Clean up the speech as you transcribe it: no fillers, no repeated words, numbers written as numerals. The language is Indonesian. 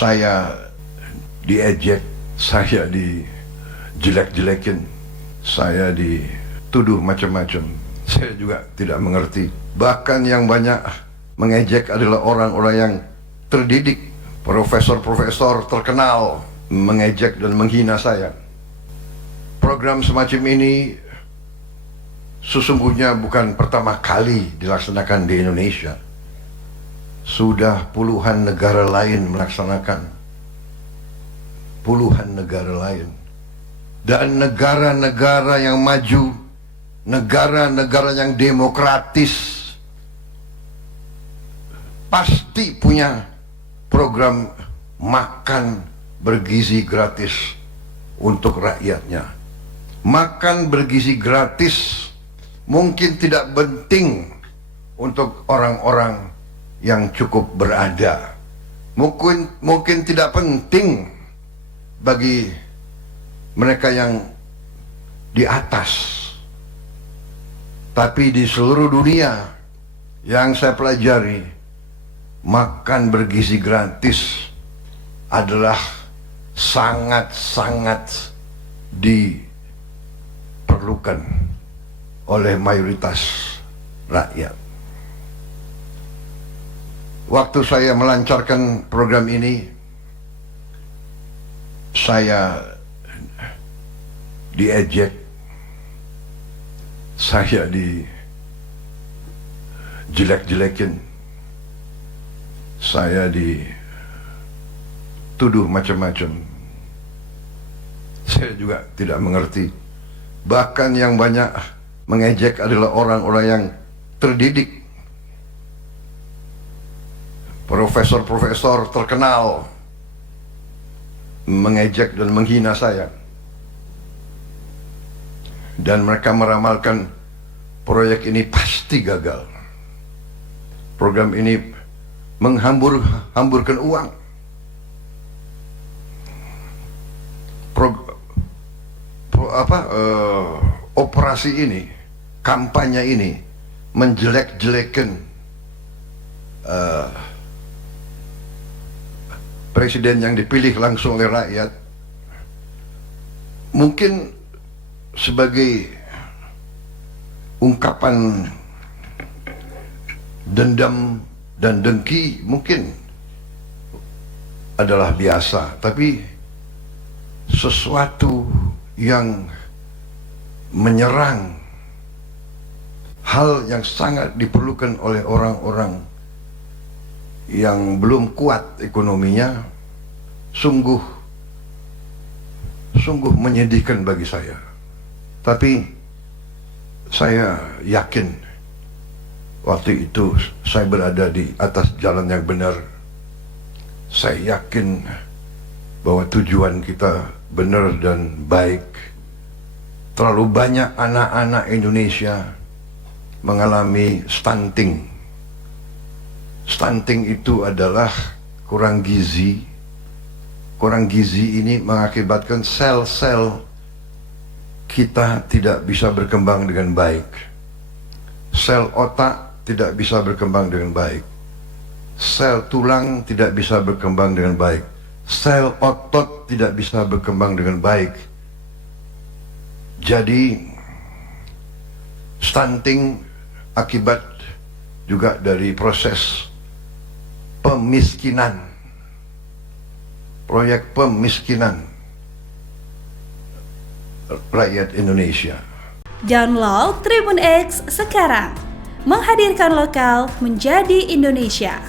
Saya diejek, saya dijelek-jelekin, saya dituduh macam-macam. Saya juga tidak mengerti. Bahkan yang banyak mengejek adalah orang-orang yang terdidik, profesor-profesor terkenal mengejek dan menghina saya. Program semacam ini sesungguhnya bukan pertama kali dilaksanakan di Indonesia. Sudah puluhan negara lain melaksanakan. Puluhan negara lain. Dan negara-negara yang maju, negara-negara yang demokratis, pasti punya program makan bergizi gratis untuk rakyatnya. Makan bergizi gratis mungkin tidak penting untuk orang-orang yang cukup berada. Mungkin tidak penting bagi mereka yang di atas. Tapi di seluruh dunia yang saya pelajari, makan bergizi gratis adalah sangat-sangat diperlukan oleh mayoritas rakyat. Waktu saya melancarkan program ini, saya diejek, saya dijelek-jelekin, saya dituduh macam-macam. Saya juga tidak mengerti. Bahkan yang banyak mengejek adalah orang-orang yang terdidik, profesor-profesor terkenal mengejek dan menghina saya. Dan mereka meramalkan proyek ini pasti gagal. Program ini menghamburkan uang. Operasi ini, kampanye ini menjelek-jelekan presiden yang dipilih langsung oleh rakyat, mungkin sebagai ungkapan dendam dan dengki, mungkin adalah biasa. Tapi sesuatu yang menyerang hal yang sangat diperlukan oleh orang-orang yang belum kuat ekonominya, sungguh menyedihkan bagi saya. Tapi saya yakin waktu itu saya berada di atas jalan yang benar. Saya yakin bahwa tujuan kita benar dan baik. Terlalu banyak anak-anak Indonesia mengalami stunting. Stunting itu adalah kurang gizi. Kurang gizi ini mengakibatkan sel-sel kita tidak bisa berkembang dengan baik. Sel otak tidak bisa berkembang dengan baik. Sel tulang tidak bisa berkembang dengan baik. Sel otot tidak bisa berkembang dengan baik. Jadi stunting akibat juga dari proses pemiskinan, proyek pemiskinan rakyat Indonesia. Download Tribun X sekarang, menghadirkan lokal menjadi Indonesia.